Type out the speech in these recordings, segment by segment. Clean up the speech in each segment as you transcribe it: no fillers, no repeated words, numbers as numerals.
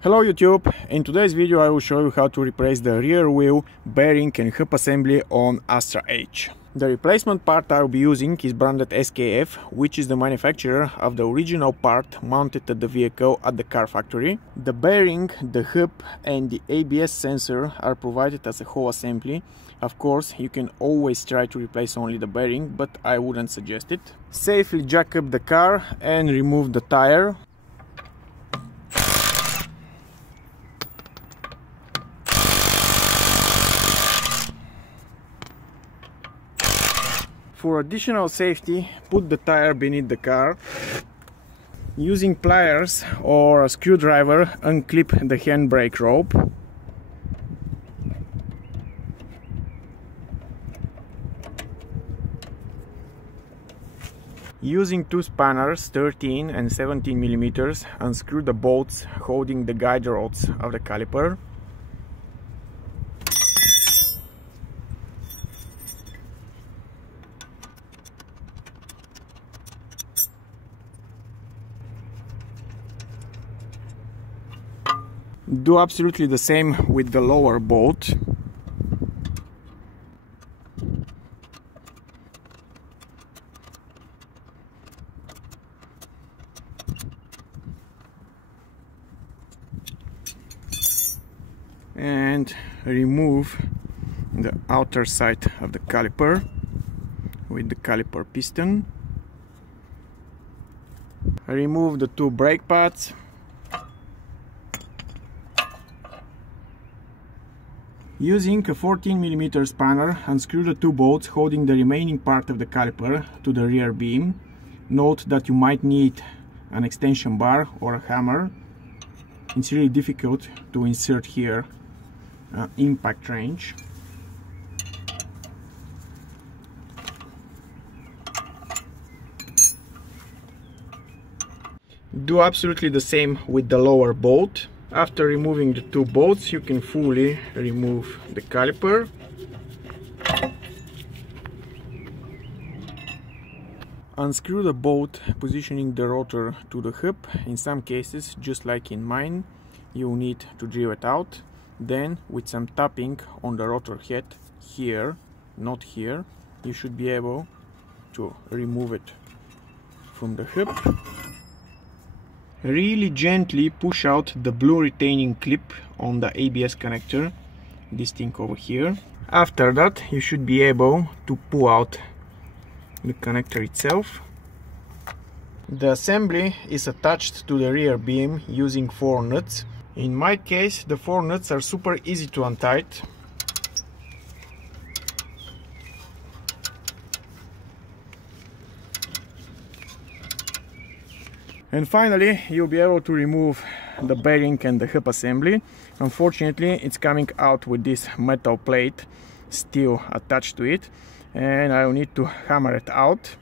Hello YouTube! In today's video I will show you how to replace the rear wheel bearing and hub assembly on Astra H. The replacement part I will be using is branded SKF, which is the manufacturer of the original part mounted at the vehicle at the car factory. The bearing, the hub and the ABS sensor are provided as a whole assembly. Of course, you can always try to replace only the bearing, but I wouldn't suggest it. Safely jack up the car and remove the tire. For additional safety, put the tire beneath the car. Using pliers or a screwdriver, unclip the handbrake rope. Using two spanners, 13 and 17 mm, unscrew the bolts holding the guide rods of the caliper. Do absolutely the same with the lower bolt. And remove the outer side of the caliper with the caliper piston. Remove the two brake pads. Using a 14 mm spanner, unscrew the two bolts holding the remaining part of the caliper to the rear beam. Note that you might need an extension bar or a hammer. It's really difficult to insert here impact range. Do absolutely the same with the lower bolt. After removing the two bolts, you can fully remove the caliper. Unscrew the bolt positioning the rotor to the hub. In some cases, just like in mine, you need to drill it out. Then, with some tapping on the rotor head here, not here, you should be able to remove it from the hub. Really gently push out the blue retaining clip on the ABS connector, this thing over here. After that, you should be able to pull out the connector itself. The assembly is attached to the rear beam using 4 nuts. In my case, the 4 nuts are super easy to untight. And finally, you'll be able to remove the bearing and the hub assembly. Unfortunately, it's coming out with this metal plate still attached to it, and I will need to hammer it out.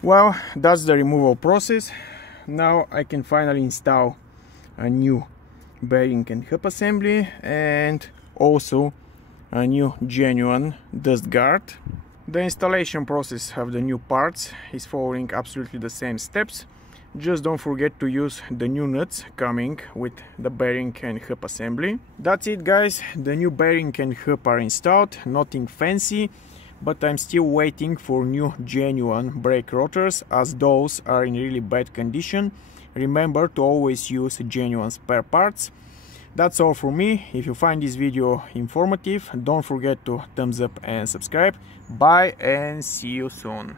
Well, that's the removal process. Now I can finally install a new bearing and hub assembly and also a new genuine dust guard. The installation process of the new parts is following absolutely the same steps. Just don't forget to use the new nuts coming with the bearing and hub assembly. That's it, guys. The new bearing and hub are installed. Nothing fancy, but I'm still waiting for new genuine brake rotors, as those are in really bad condition. Remember to always use genuine spare parts. That's all for me. If you find this video informative, don't forget to thumbs up and subscribe. Bye and see you soon.